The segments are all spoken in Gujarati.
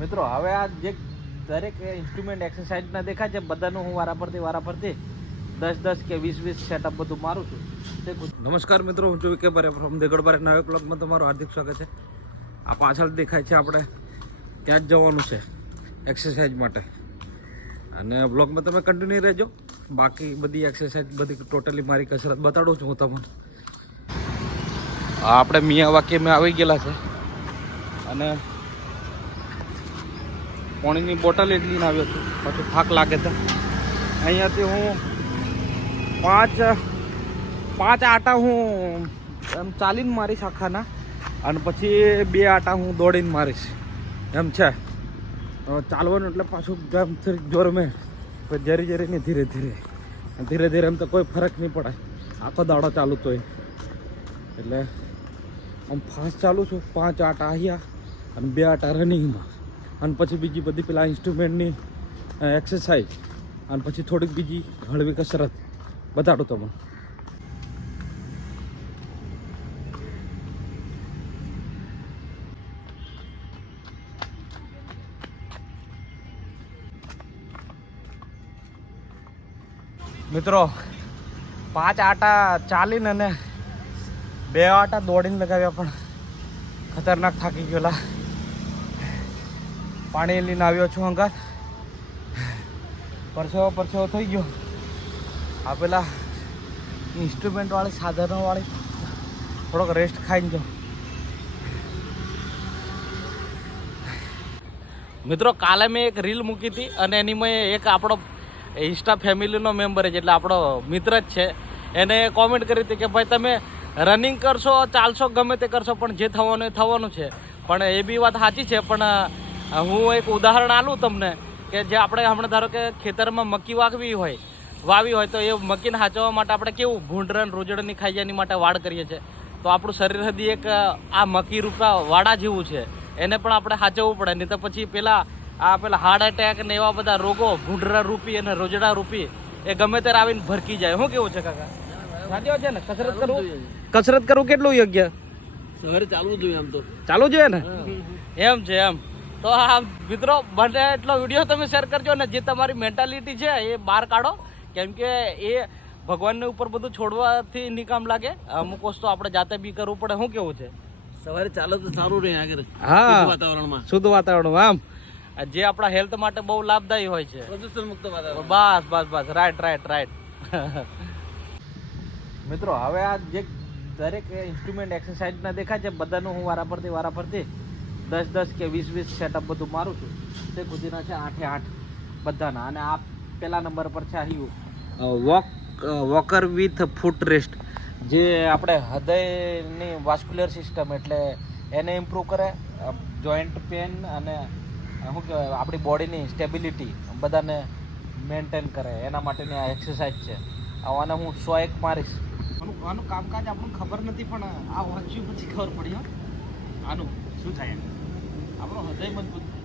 મિત્રો હવે આ જે દરેક ઇન્સ્ટ્રુમેન્ટ એક્સરસાઇઝના દેખાય છે બધાનું હું વારાફરતી 10 કે 20 સેટઅપ બધું મારું છું. નમસ્કાર મિત્રો, હું છું વિકે બારે ફ્રોમ દેગડબારે. નવા બ્લોગમાં તમારું હાર્દિક સ્વાગત છે. આ પાછળ દેખાય છે આપણે ત્યાં જ જવાનું છે એક્સરસાઇઝ માટે, અને બ્લોગમાં તમે કન્ટિન્યુ રહેજો. બાકી બધી એક્સરસાઇઝ બધી ટોટલી મારી કસરત બતાડું છું હું તમને. આપણે મિયા વાક્યમાં આવી ગયેલા છે અને પાણીની બોટલ એટલી ના આવ્યો છું, પછી થાક લાગે છે. અહીંયાથી હું પાંચ આટા હું એમ ચાલીને મારીશ આખાના, અને પછી 2 આટા હું દોડીને મારીશ એમ છે. ચાલવાનું એટલે પાછું જોર મેં જરી ને ધીરે ધીરે એમ તો કોઈ ફરક નહીં પડે આખો દાડો ચાલુ તોય. એટલે આમ ફાસ્ટ ચાલું છું. 5 આટા આવ્યા અને 2 આટા રનિંગમાં, અને પછી બીજી બધી પેલા ઇન્સ્ટ્રુમેન્ટની એક્સરસાઇઝ, અને પછી થોડીક બીજી હળવી કસરત બતાડું તમને. મિત્રો 5 આટા ચાલીને અને 2 આટા દોડીને લગાવ્યા, પણ ખતરનાક થાકી ગયેલા. પાણી લઈને આવ્યો છું અંગાત, પરસેવો થઈ ગયો. આ પેલા ઇન્સ્ટ્રુમેન્ટવાળી સાધનોવાળી થોડોક રેસ્ટ ખાઈને જાઓ. મિત્રો કાલે મેં એક રીલ મૂકી હતી, અને એની મેં એક આપણો ઇન્સ્ટા ફેમિલીનો મેમ્બર છે, એટલે આપણો મિત્ર જ છે, એને કોમેન્ટ કરી હતી કે ભાઈ તમે રનિંગ કરશો, ચાલશો, ગમે તે કરશો, પણ જે થવાનું એ થવાનું છે. પણ એ બી વાત સાચી છે. પણ હું એક ઉદાહરણ આલું તમને કે જે આપણે હમણાં ધારો કે ખેતરમાં મક્કી વાવી હોય તો એ મક્કીને સાચવવા માટે આપણે કેવું ભૂંડરન રોજડની ખાઈ જાય એની માટે વાડ કરીએ છીએ. તો આપણું શરીર હદી એક આ મક્કી રૂપા વાડા જેવું છે, એને પણ આપણે સાચવવું પડે. નહીં તો પછી પેલા હાર્ટ એટેક ને એવા બધા રોગો ભૂંડરા રૂપી અને રોજડા રૂપી એ ગમે ત્યારે આવીને ભરકી જાય. શું કેવું છે કાકા? સાચી છે ને? કસરત કરવું કેટલું યોગ્ય? સવારે ચાલવું જોઈએ. આમ તો ચાલુ જોઈએ ને, એમ છે એમ. તો આ મિત્રો મને એટલો વિડીયો તમે શેર કરજો ને, જે તમારી મેન્ટાલિટી છે એ બહાર કાઢો, કેમ કે એ ભગવાનને ઉપર બધું છોડવાથી નિકામ લાગે. અમુક વસ્તુ આપણે જાતે બી કરવું પડે. શું કેવું છે? સવારે ચાલો તો સારું રહે આગળ. હા, વાતાવરણમાં શુદ્ધ વાતાવરણ, આમ જે આપણા હેલ્થ માટે બહુ લાભદાયી હોય છે. પ્રદૂષણ મુક્ત વાતાવરણ. બસ રાઈટ. મિત્રો હવે આ જે દરેક ઇન્સ્ટ્રુમેન્ટ એક્સરસાઇઝના દેખાય છે બધાનું હું વારાફરતી 10 કે 20 સેટઅપ બધું મારું છું. તે સુધીના છે 8 બધાના. અને આ પહેલા નંબર પર છે વોકર વિથ ફૂટ રેસ્ટ, જે આપણે હૃદયની વાસ્ક્યુલર સિસ્ટમ એટલે એને ઇમ્પ્રૂવ કરે, જોઈન્ટ પેન અને શું કહેવાય આપણી બોડીની સ્ટેબિલિટી બધાને મેન્ટેન કરે, એના માટેની આ એક્સરસાઇઝ છે. આને હું 101 મારીશ. આનું કામકાજ આપણને ખબર નથી, પણ આ વાંચ્યું પછી ખબર પડી. આનું શું થાય? આપણો હૃદય મજબૂત થાય.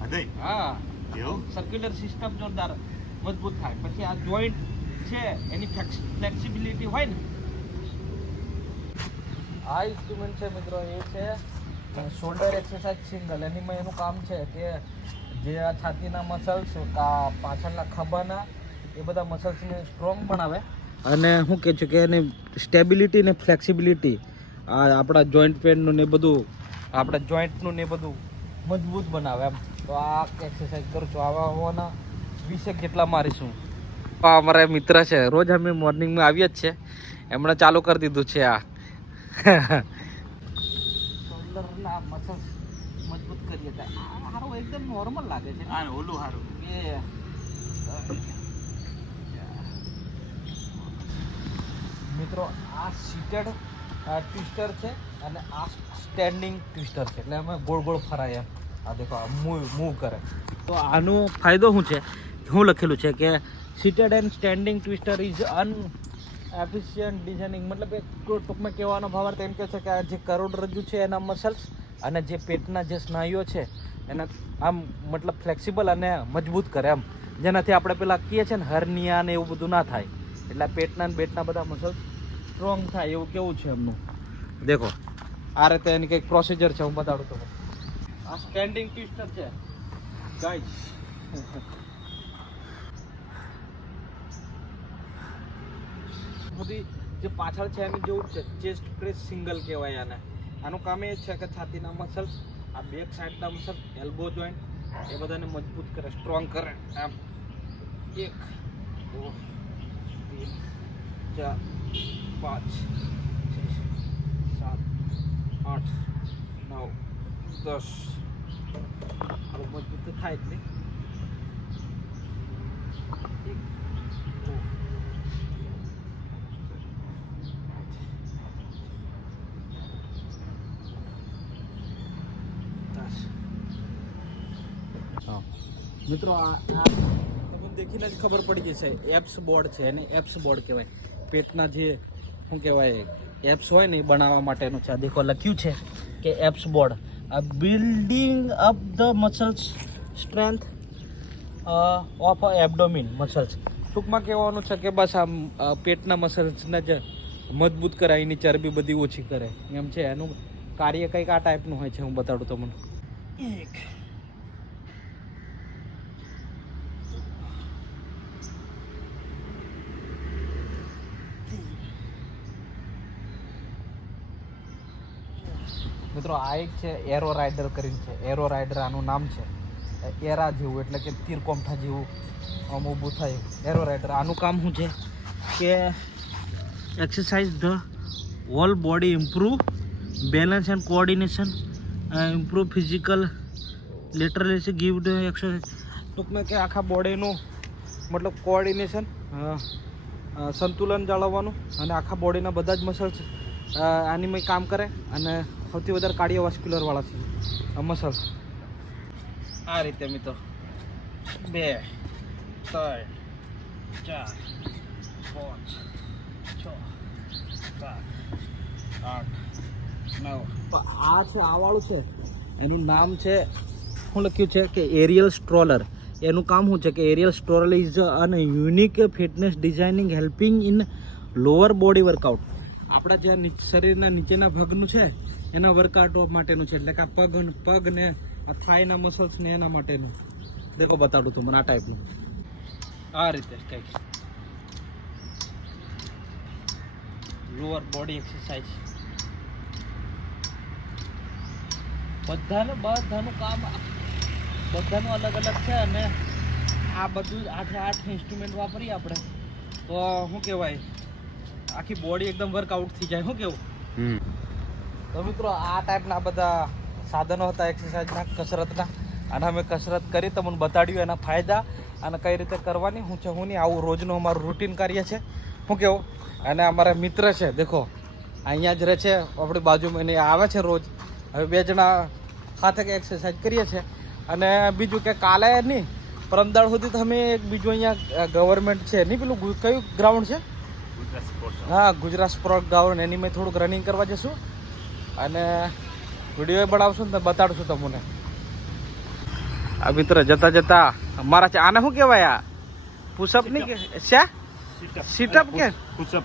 હૃદય? હા, એવું? સર્ક્યુલર સિસ્ટમ જોરદાર મજબૂત થાય. પછી આ જોઈન્ટ છે એની ફ્લેક્સિબિલિટી હોય ને. આ ઇન્સ્ટ્રુમેન્ટ છે મિત્રો, એ છે શોલ્ડર એક્સરસાઇઝ સિંગલ. એનીમાં એનું કામ છે કે જે આ છાતીના મસલ્સ, પાછળના ખભાના એ બધા મસલ્સને સ્ટ્રોંગ બનાવે, અને શું કહે છે કે એની સ્ટેબિલિટી ને ફ્લેક્સિબિલિટી આ આપણા જોઈન્ટ પેનનું ને બધું, આપણા જોઈન્ટનું ને બધું મજબૂત બનાવે એમ. તો આ એક્સરસાઇઝ કરું છું. આવા હોવાના 20 જેટલા મારીશું. અમારા મિત્ર છે, રોજ અમે મોર્નિંગમાં આવીએ જ છે, એમણે ચાલુ કરી દીધું છે. આ શોલ્ડરના મસલ્સ મજબૂત કરીએ તો સારું, એકદમ નોર્મલ લાગે છે. હા, ઓલું સારું. મિત્રો આ સીટેડ ટ્વિસ્ટર છે અને આ સ્ટેન્ડિંગ ટ્વિસ્ટર છે, એટલે અમે ગોળ ફરાય એમ. આ દેખો મૂવ કરે. તો આનો ફાયદો શું છે, શું લખેલું છે કે સીટેડ and standing twister is efficient designing. મતલબ એક ટૂંકમાં કહેવાનો ભાવાર્થ એમ કહે છે કે આ જે કરોડરજ્જુ છે એના મસલ્સ અને જે પેટના જે સ્નાયુઓ છે એના આમ મતલબ ફ્લેક્સિબલ અને મજબૂત કરે એમ, જેનાથી આપણે પેલા કહીએ છીએ ને હર્નિયા ને એવું બધું ના થાય. એટલે પેટના ને બેટના બધા મસલ્સ સ્ટ્રોંગ થાય એવું કેવું છે એમનું. દેખો આ રીતે એની કંઈક પ્રોસિજર છે, હું બતાડું તમને. આ સ્ટેન્ડિંગ ટ્વિસ્ટર છે ગાઈસ. બધી જે પાછળ છે એની જેવું છે, ચેસ્ટ પ્રેસ સિંગલ કહેવાય આને. આનું કામ એ છે કે છાતીના મસલ્સ, આ બેક સાઈડના મસલ્સ, એલ્બો જોઈન્ટ એ બધાને મજબૂત કરે, સ્ટ્રોંગ કરે. આમ 1 2 3 4 5 6 7 8 9 10. આવું મજબૂત તો થાય જ નહીં. 1 2 મિત્રો આ તમને દેખીને જ ખબર પડી જશે, એપ્સ બોર્ડ છે એને એપ્સ બોર્ડ કહેવાય. પેટના જે શું કહેવાય એપ્સ હોય ને એ બનાવવા માટેનું છે. આ દેખો લખ્યું છે કે એપ્સ બોર્ડ, આ building up the muscles strength of abdomen muscles. ટૂંકમાં કહેવાનું છે કે બસ આમ પેટના મસલ્સને જ મજબૂત કરે, એની ચરબી બધી ઓછી કરે એમ છે. એનું કાર્ય કંઈક આ ટાઈપનું હોય છે, હું બતાડું તમને. 1 મિત્રો આ એક છે એરો રાઇડર કરીને છે. એરો રાઇડર આનું નામ છે. એરા જેવું એટલે કે તીરકોમઠા જેવું આમ ઊભું થાય. એરો રાઇડર આનું કામ શું છે કે exercise the whole body, improve balance and coordination, improve physical literally give the exercise. ટૂંકમાં કે આખા બોડીનું મતલબ કોઓર્ડિનેશન, સંતુલન જાળવવાનું અને આખા બોડીના બધા જ મસલ્સ આની કામ કરે. અને સૌથી વધારે કાર્ડિયોવાસ્ક્યુલર વાળા છે મસલ્સ. આ રીતે મિત્રો 2 3 4 5 6 7 8 9. આ છે આ વાળું છે, એનું નામ છે શું લખ્યું છે કે એરિયલ સ્ટ્રોલર. એનું કામ શું છે કે aerial stroller is an unique fitness designing helping in lower body workout. આપણા જે શરીરના નીચેના ભાગનું છે એના વર્કઆઉટ માટેનું છે. એટલે કે આ પગ ને આ થાઈના મસલ્સ ને એના માટેનું. દેખો બતાડું તો મને આ ટાઈપનું આ રીતે કંઈક લોઅર બોડી એક્સરસાઇઝ. બધાનું કામ બધાનું અલગ અલગ છે. અને આ બધું 8 ઇન્સ્ટ્રુમેન્ટ વાપરીએ આપણે તો શું કહેવાય આખી બોડી એકદમ વર્કઆઉટ થઈ જાય. શું કેવું? તો મિત્રો આ ટાઈપના બધા સાધનો હતા એક્સરસાઇઝના, કસરતના. અને અમે કસરત કરી તમને બતાડ્યું એના ફાયદા અને કઈ રીતે કરવાની શું છે હું નહીં. આવું રોજનું અમારું રૂટીન કાર્ય છે. શું કેવું? અને અમારા મિત્ર છે દેખો અહીંયા જ રહે છે આપણી બાજુમાં, એને આવે છે રોજ. હવે 2 જણા સાથે કે એક્સરસાઇઝ કરીએ છીએ. અને બીજું કે કાલે નહીં પરમદાળ સુધી તો અમે એક બીજું અહીંયા ગવર્મેન્ટ છે નહીં, પેલું કયું ગ્રાઉન્ડ છે? હા, ગુજરાત સ્પોર્ટ ગ્રાઉન્ડ. એની મેં થોડુંક રનિંગ કરવા જશું અને વિડીયો બનાવશું ને બતાડશું તમને. આ મિત્ર જતા જતા અમારા છે આને શું કહેવાય? આ પુશઅપ નહીં કે શા સીટઅપ કે પુશઅપ